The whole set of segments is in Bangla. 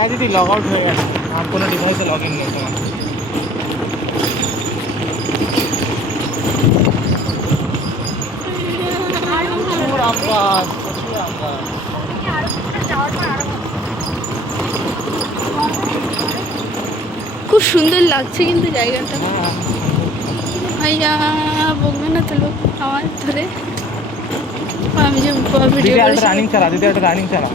হ্যাঁ দিদি লগ আউট হয়ে গেছে, আর কোনো ডিভাইসে লগ ইন নেই তোমার। প্রচুর আম গাছ, প্রচুর আম গাছ। খুব সুন্দর লাগছে কিন্তু জায়গাটা। ভাইয়া বকবে না তো লোক আমার ধরে, আমি যে ভিডিও দিদি একটা করেছি। রানিং চালা, দিদি একটা রানিং চালা।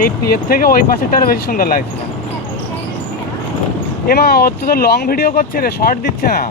এই এর থেকে ওই পাশেটা আরো বেশি সুন্দর লাগছে। এমা ওর তো লং ভিডিও করছে রে, শর্ট দিচ্ছে না।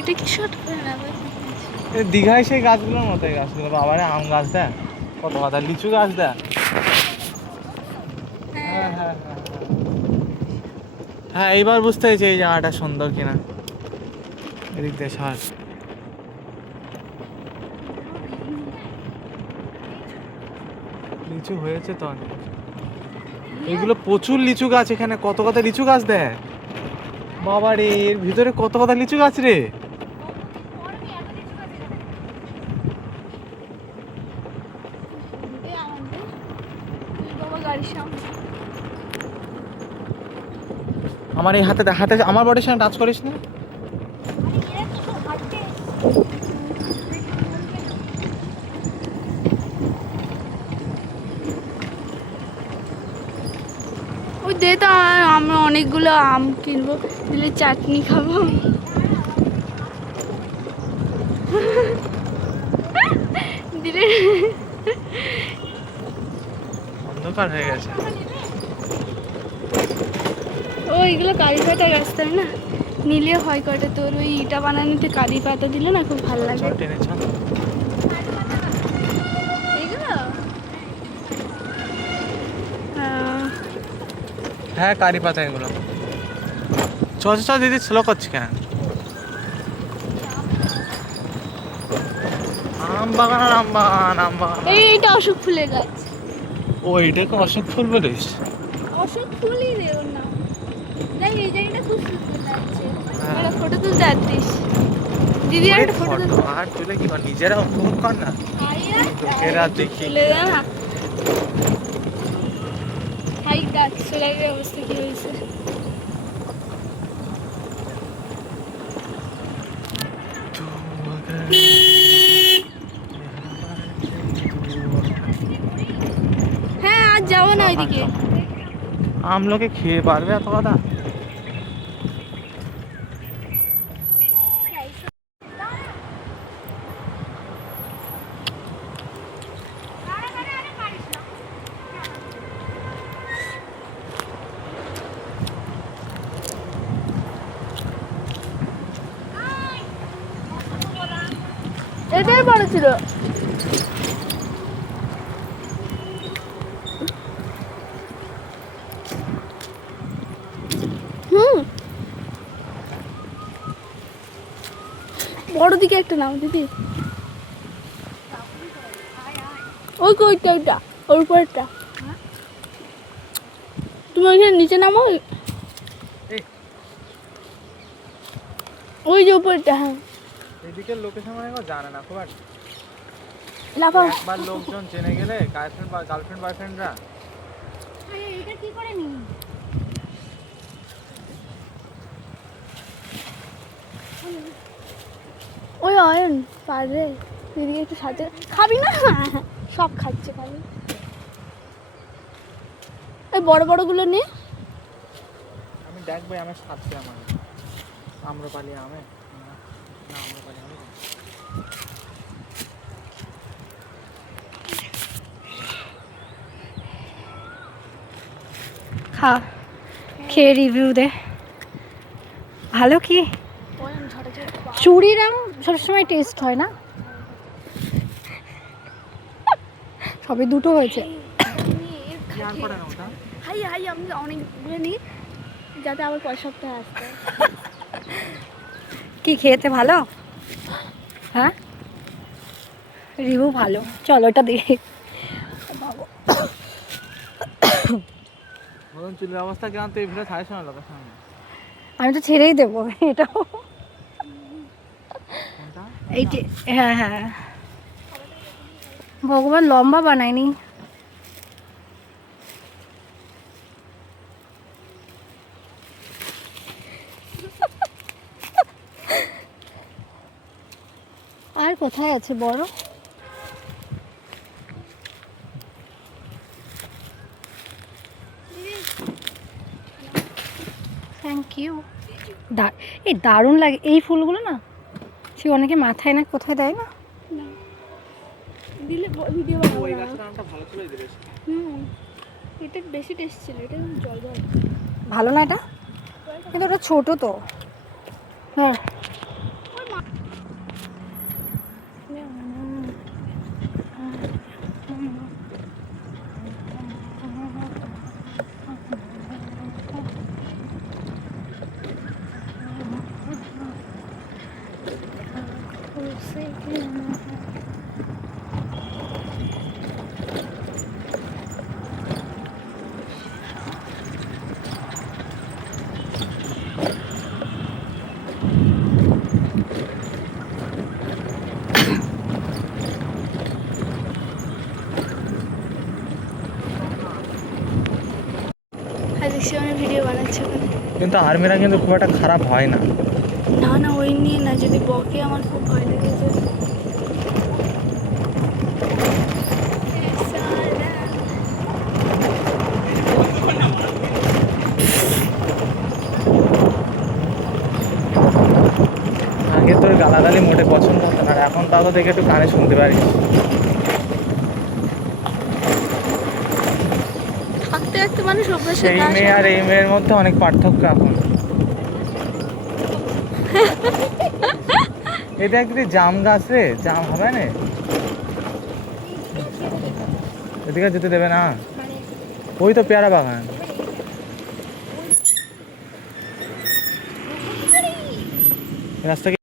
এটা কি শর্ট করে না ভাই? দীঘায় সেই গাছগুলোর মতো এই গাছগুলো, বাবা রে আম গাছ দেয় কত কথা, লিচু গাছ দেয়। হ্যাঁ হ্যাঁ হ্যাঁ হ্যাঁ, এইবার বুঝতে পেরেছি এই জায়গাটা সুন্দর কিনা। এদিক দিয়ে সর, লিচু হয়েছে তো অনেক। এগুলো প্রচুর লিচু গাছ, এখানে কত কথা লিচু গাছ দেয় বাবা রে, এর ভিতরে কত কথা লিচু গাছ রে। আমার এই হাতে হাতে আমার বডির সঙ্গে টাচ করিস না। ওই দে তো, আমরা অনেকগুলো আম কিনবো, দিলে চাটনি খাবো। দিলে অন্ধকার হয়ে গেছে। ও এগুলো কারি পাতা গাছ তাই না, নিলে হয় কটা। তোর ওই ইটা বানানিতে কারি পাতা দিলে না খুব ভালো লাগে। চল টেনে চল। এগুলো হ্যাঁ কারি পাতা এগুলো। চল চল দিদি, স্লো করছি কেন? আম বাগান আর আম বাগান, আম বাগান। এইটা অশোক ফুলের গাছ। ও এটাকে অশোক ফুল বলিস? অশোক ফুলই রে ওর নাম। দেখ এই জায়গাটা খুব সুন্দর লাগছে, একটা ফটো তুলতে আসছিস দিদি, একটা ফটো তুলতে। আর তুলে কি কর, নিজেরা উপভোগ কর না, লোকেরা দেখি। তুলে দে না। হাই গাছ সোলারের অবস্থা কি হয়েছে। হ্যাঁ আজ যাবো না ওইদিকে। আম লোকে খেয়ে পারবে এত কথা? এটাই বড় ছিল। বড় দিকে একটা নাও দিদি, ওই ওইটা ওইটা ওর উপরটা। তুমি ওইখানে নিচে নামো, ওই যে উপরটা। হ্যাঁ এদিকের লোকেশন মানে জানে না খুব একটা। লাফাও। একবার লোকজন জেনে গেলে গার্লফ্রেন্ড বা গার্লফ্রেন্ড বয়ফ্রেন্ডরা। এটা কি করে নি? ওই অয়ন পারে দিদিকে একটু সাথে খাবি না? সব খাচ্ছে খালি, ওই বড় বড়গুলো নে। আমি দেখবো আমার সাথে আমার আম্রপালি আমে না, আম্রপালি আমে খা, খেয়ে রিভিউ দে। ভালো কি? চুড়ির আম সবসময় টেস্ট হয় না, সবে দুটো হয়েছে। হাই হাই আমি অনেকগুলো নিই যাতে আবার পরের সপ্তাহে আসতে। কি খেতে ভালো? হ্যাঁ রিভিউ ভালো, চলো ওটা দেখি। বলুন চুলের অবস্থা কেমন, তো এই ভিডিও ছাড়িস না লোকেশন। আমি তো ছেড়েই দেবো এটাও। এইটি, হ্যাঁ হ্যাঁ, ভগবান লম্বা বানায়নি। আর কোথায় আছে বড়? Thank you. এই দারুণ লাগে এই ফুলগুলো না, সে অনেকে মাথায় না কোথায় দেয় না। না দিলে ভিডিও ওই গাছটা নামটা ভালো করে দিবে। এটা বেশি টেস্ট ছিল, এটা জল জল। ভালো না এটা, কিন্তু ওটা ছোট তো। হ্যাঁ ভিডিও বানাচ্ছে ওখানে। কিন্তু আর্মিরা কিন্তু খুব একটা খারাপ হয় না। না না ওই নিয়ে না, যদি বকে আমার খুব ভয় লেগে যায়। আগে তোর গালাগালি মোটে পছন্দ হতো না, আর এখন তাও তো দেখে একটু কানে শুনতে পারিস। থাকতে থাকতে মানুষ অভ্যাস সেই মেয়ে আর এই মেয়ের মধ্যে অনেক পার্থক্য এখন। এটা একদিকে জাম গাছ রে, জাম হবে না, এদিকে যেতে দেবে না। ওই তো পেয়ারা বাগান। রাস্তা কি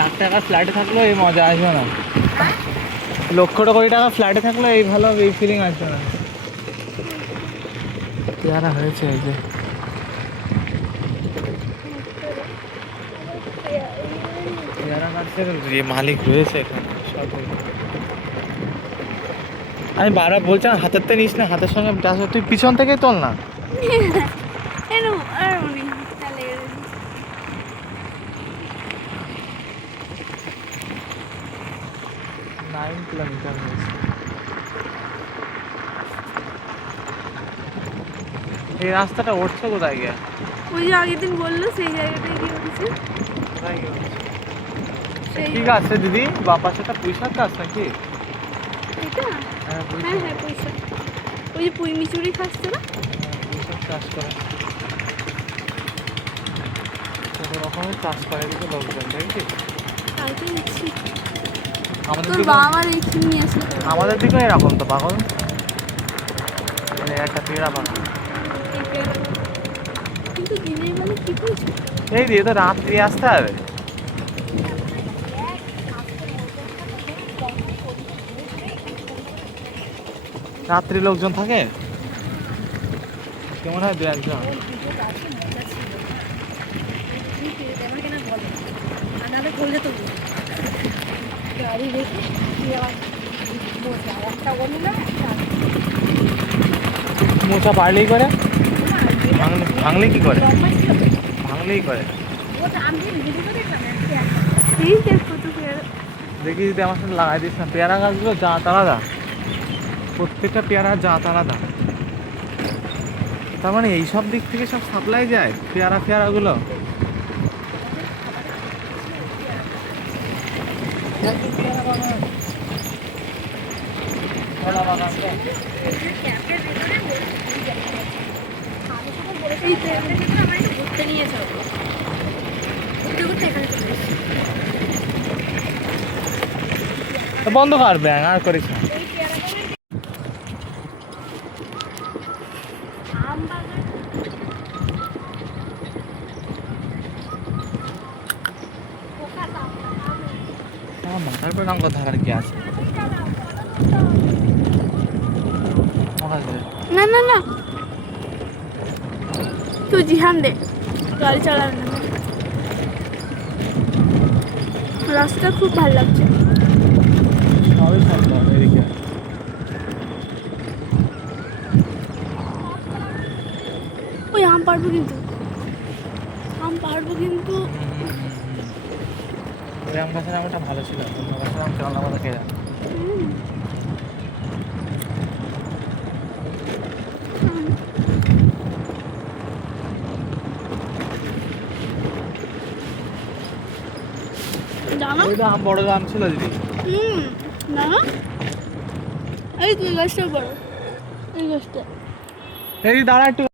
লাখ টাকার ফ্ল্যাটে থাকলেও এই মজা আসবে না, লক্ষটা কোটি টাকা ফ্ল্যাটে থাকলে এই ভালো এই ফিলিং আসবে না। পেয়ারা হয়েছে এই যে, পেয়ারা গাছের মালিক রয়েছে এখানে সব। আমি বারবার বলছি না হাতের তে নিস না, হাতের সঙ্গে তুই পিছন থেকেই তোল না। আর উনি তাহলে 9 কিলোমিটার হয়েছে। এই রাস্তাটা উঠছে কোথায় গিয়া? ওই যে আগের দিন বললো সেই জায়গাটায় গিয়ে উঠেছে। কোথায় গিয়ে উঠছে? সেই কি গাছ রে দিদি? বাপার সাথে পুঁইশাক গাছ নাকি? এটা হ্যাঁ হ্যাঁ হ্যাঁ পয়সা, ওই যে পুঁই মিচুরি খাচ্ছে না। পুঁইশাক চাষ করে, কত রকমের চাষ করে এদিকে লোকজন, দেখছিস? কালকে দেখছি আমাদের তোর দিকে, বাবা আমার এইখানে নিয়ে আসলো। আমাদের দিকেও এরকম তো পাগল, মানে একটা পেয়ারা বাগান। কিন্তু দিনের বেলা কি করছে? এই দিয়ে তো রাত্রি আসতে হবে। রাত্রি লোকজন থাকে কেমন হয়, দু একজন। মোচা পারলেই করে, ভাঙলে কি করে, ভাঙলেই করে। এই দেখ কত পেয়ারা। দেখি যদি আমার সাথে লাগাই দিস না, পেয়ারা গাছগুলো জাত আলাদা, প্রত্যেকটা পেয়ারা জাত আলাদা। তার মানে এইসব দিক থেকে সব সাপ্লাই যায় পেয়ারা ফেয়ারাগুলো। এই ঘুরতে নিয়ে যাবো, ঘুরতে ঘুরতে এখানে চলে এসেছি। বন্ধ কর ব্যাং, আর করিস না। মাথার উপরে রঙ ধারার কি আছে? না না না তুই ধ্যান দে, গাড়ি চালাবে না। রাস্তাটা খুব ভালো লাগছে। সবই সম্ভব এদিকে। ওই আম পারবো কিন্তু, আম পারবো কিন্তু। ওই আম গাছের আমটা ভালো ছিল, অন্য গাছের আম কেমন আমাদের খেয়ে যায়। জানো ওইটা আম বড় আম ছিল দিদি। জানো এই তুই গাছটা বড়, এই গাছটা। এই দাঁড়া একটু।